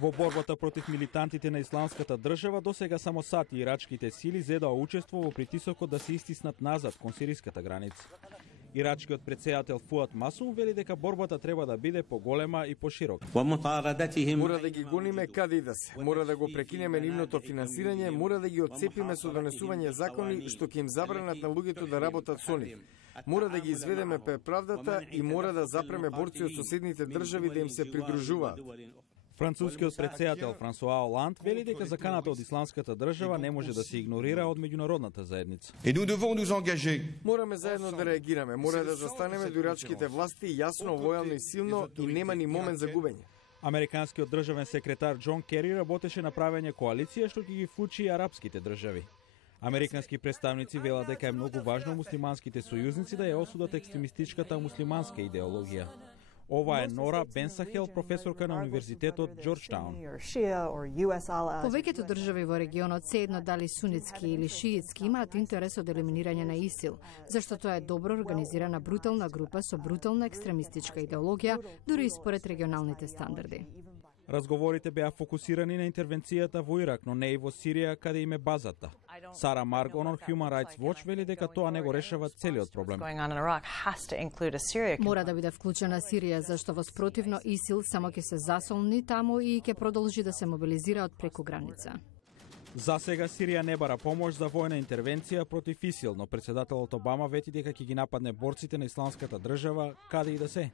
Во борбата против милитантите на исламската држава досега само САД и ирачките сили зедоа учество во притисокот да се истиснат назад кон сириската граница. Ирачкиот претседател Фуат Масум вели дека борбата треба да биде поголема и поширока. Мора да ги гониме каде и да се. Мора да го прекинеме нивното финансирање, мора да ги отцепиме со донесување закони што ќе им забранат на луѓето да работат со нив. Мора да ги изведеме пред правдата и мора да запреме борци од соседните држави да им се придружуваат. Францускиот претседател Франсуа Оланд вели дека заканата од исламската држава не може да се игнорира од меѓународната заедница. Мораме заедно да реагираме, мора да застанеме до ирачките власти јасно, лојално и силно и нема ни момент за губење. Американскиот државен секретар Џон Кери работеше на правење коалиција што ќе ги вклучи и арапските држави. Американски представници велат дека е многу важно муслиманските сојузници да ја осудат екстремистичката муслиманска идеологија. Ова е Нора Бенсахел, професорка на Универзитетот Џорџтаун. Повеќето држави во регионот се едно дали сунитски или шиитски имаат интерес од елиминирање на ИСИЛ, зашто тоа е добро организирана брутална група со брутална екстремистичка идеологија, дури и според регионалните стандарди. Разговорите беа фокусирани на интервенцијата во Ирак, но не и во Сирија, каде им е базата. Сара Маргон од Human Rights Watch вели дека тоа не го решава целиот проблем. Мора да биде вклучена Сирија, зашто во спротивно ИСИЛ само ќе се засолни таму и ќе продолжи да се мобилизира од преку граница. За сега Сирија не бара помош за војна интервенција против ИСИЛ, но претседателот Обама вети дека ќе ги нападне борците на исламската држава каде и да се.